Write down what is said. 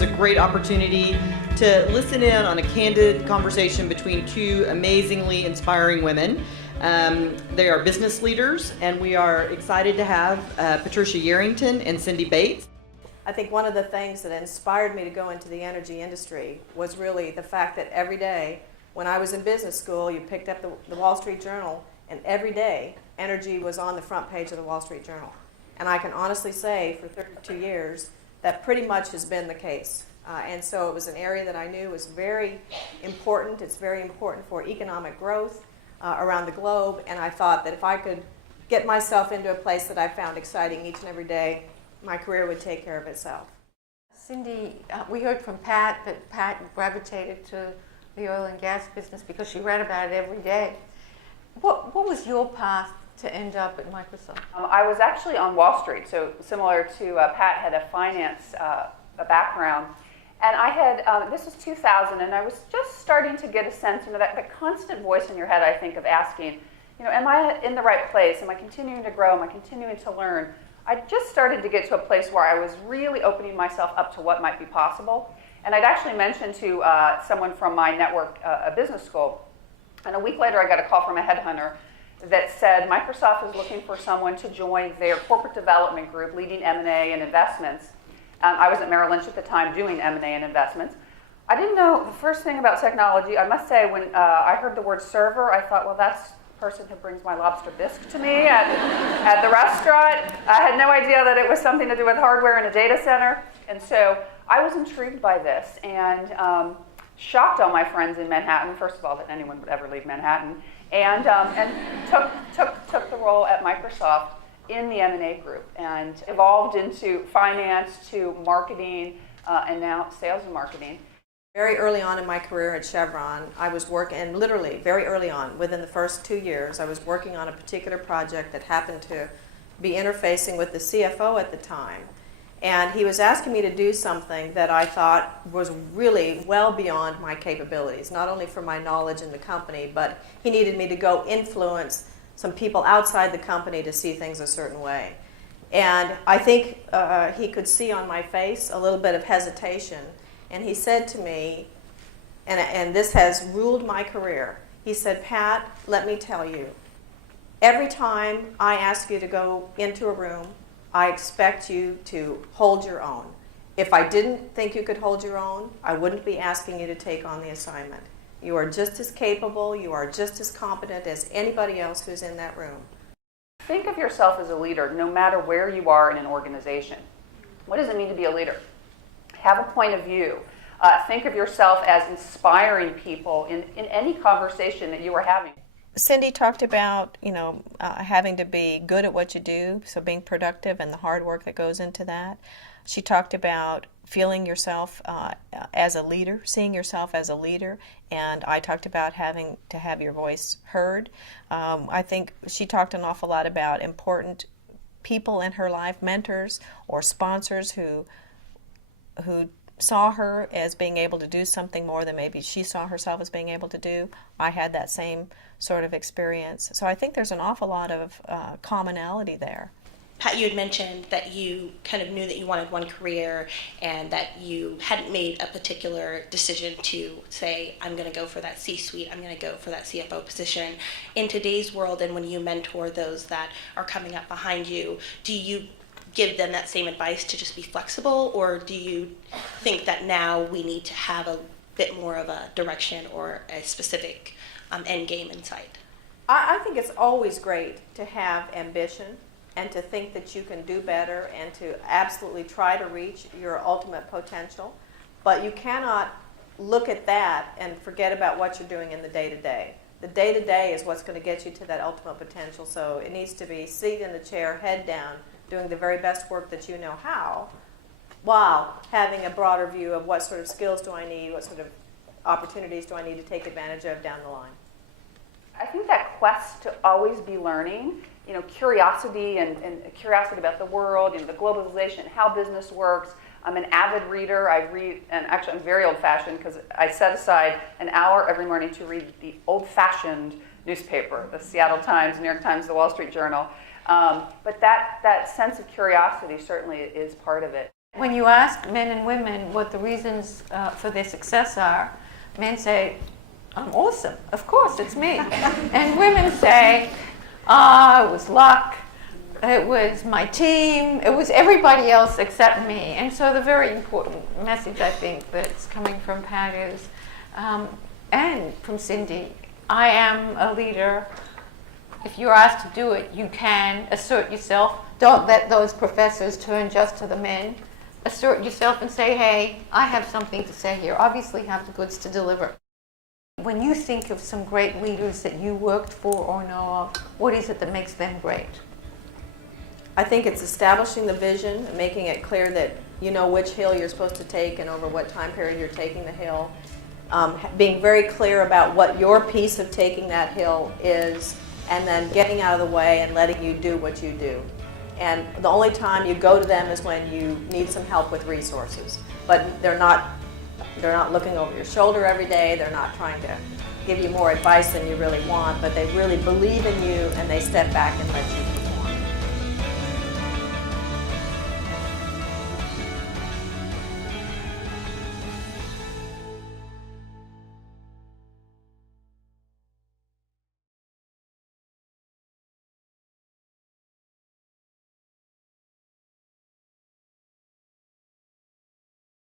is a great opportunity to listen in on a candid conversation between two amazingly inspiring women. They are business leaders, and we are excited to have Patricia Yarrington and Cindy Bates. I think one of the things that inspired me to go into the energy industry was really the fact that every day when I was in business school, you picked up the Wall Street Journal, and every day energy was on the front page of the Wall Street Journal. And I can honestly say for 32 years that pretty much has been the case. And so it was an area that I knew was very important. It's very important for economic growth around the globe, and I thought that if I could get myself into a place that I found exciting each and every day, my career would take care of itself. Cindy, we heard from Pat that Pat gravitated to the oil and gas business because she read about it every day. What was your path to end up at Microsoft? I was actually on Wall Street, so similar to Pat, had a finance background. And I had, this was 2000, and I was just starting to get a sense, that constant voice in your head, I think, of asking, am I in the right place? Am I continuing to grow? Am I continuing to learn? I just started to get to a place where I was really opening myself up to what might be possible. And I'd actually mentioned to someone from my network, a business school, and a week later I got a call from a headhunter that said Microsoft is looking for someone to join their corporate development group leading M&A and investments. I was at Merrill Lynch at the time doing M&A and investments. I didn't know the first thing about technology. I must say, when I heard the word server, I thought, well, that's the person who brings my lobster bisque to me at the restaurant. I had no idea that it was something to do with hardware in a data center. And so I was intrigued by this and shocked all my friends in Manhattan, first of all, that anyone would ever leave Manhattan, and took the role at Microsoft in the M&A group and evolved into finance, to marketing, and now sales and marketing. Very early on in my career at Chevron, I was working, and literally very early on, within the first 2 years, I was working on a particular project that happened to be interfacing with the CFO at the time. And he was asking me to do something that I thought was really well beyond my capabilities, not only for my knowledge in the company, but he needed me to go influence some people outside the company to see things a certain way. And I think he could see on my face a little bit of hesitation. And he said to me, and this has ruled my career, he said, Pat, let me tell you, every time I ask you to go into a room, I expect you to hold your own. If I didn't think you could hold your own, I wouldn't be asking you to take on the assignment. You are just as capable, you are just as competent as anybody else who's in that room. Think of yourself as a leader no matter where you are in an organization. What does it mean to be a leader? Have a point of view. Think of yourself as inspiring people in any conversation that you are having. Cindy talked about, having to be good at what you do, so being productive and the hard work that goes into that. She talked about feeling yourself as a leader, seeing yourself as a leader, and I talked about having to have your voice heard. I think she talked an awful lot about important people in her life, mentors or sponsors who saw her as being able to do something more than maybe she saw herself as being able to do. I had that same sort of experience. So I think there's an awful lot of commonality there. Pat, you had mentioned that you kind of knew that you wanted one career and that you hadn't made a particular decision to say, I'm going to go for that C-suite, I'm going to go for that CFO position. In today's world, and when you mentor those that are coming up behind you, do you give them that same advice to just be flexible, or do you think that now we need to have a bit more of a direction or a specific end game in sight? I think it's always great to have ambition and to think that you can do better and to absolutely try to reach your ultimate potential. But you cannot look at that and forget about what you're doing in the day-to-day. The day-to-day is what's going to get you to that ultimate potential, so it needs to be seat in the chair, head down, doing the very best work that you know how, while having a broader view of what sort of skills do I need, what sort of opportunities do I need to take advantage of down the line. I think that quest to always be learning, curiosity and curiosity about the world, the globalization, how business works. I'm an avid reader. I read, and actually I'm very old-fashioned because I set aside an hour every morning to read the old-fashioned newspaper, the Seattle Times, New York Times, the Wall Street Journal. But that sense of curiosity certainly is part of it. When you ask men and women what the reasons for their success are, men say, I'm awesome. Of course, it's me. And women say, it was luck. It was my team. It was everybody else except me. And so the very important message, I think, that's coming from Pat is, and from Cindy, I am a leader. If you're asked to do it, you can assert yourself. Don't let those professors turn just to the men. Assert yourself and say, hey, I have something to say here. Obviously have the goods to deliver. When you think of some great leaders that you worked for or know of, what is it that makes them great? I think it's establishing the vision and making it clear that you know which hill you're supposed to take and over what time period you're taking the hill. Being very clear about what your piece of taking that hill is, and then getting out of the way and letting you do what you do. And the only time you go to them is when you need some help with resources. But they're not looking over your shoulder every day. They're not trying to give you more advice than you really want, but they really believe in you and they step back and let you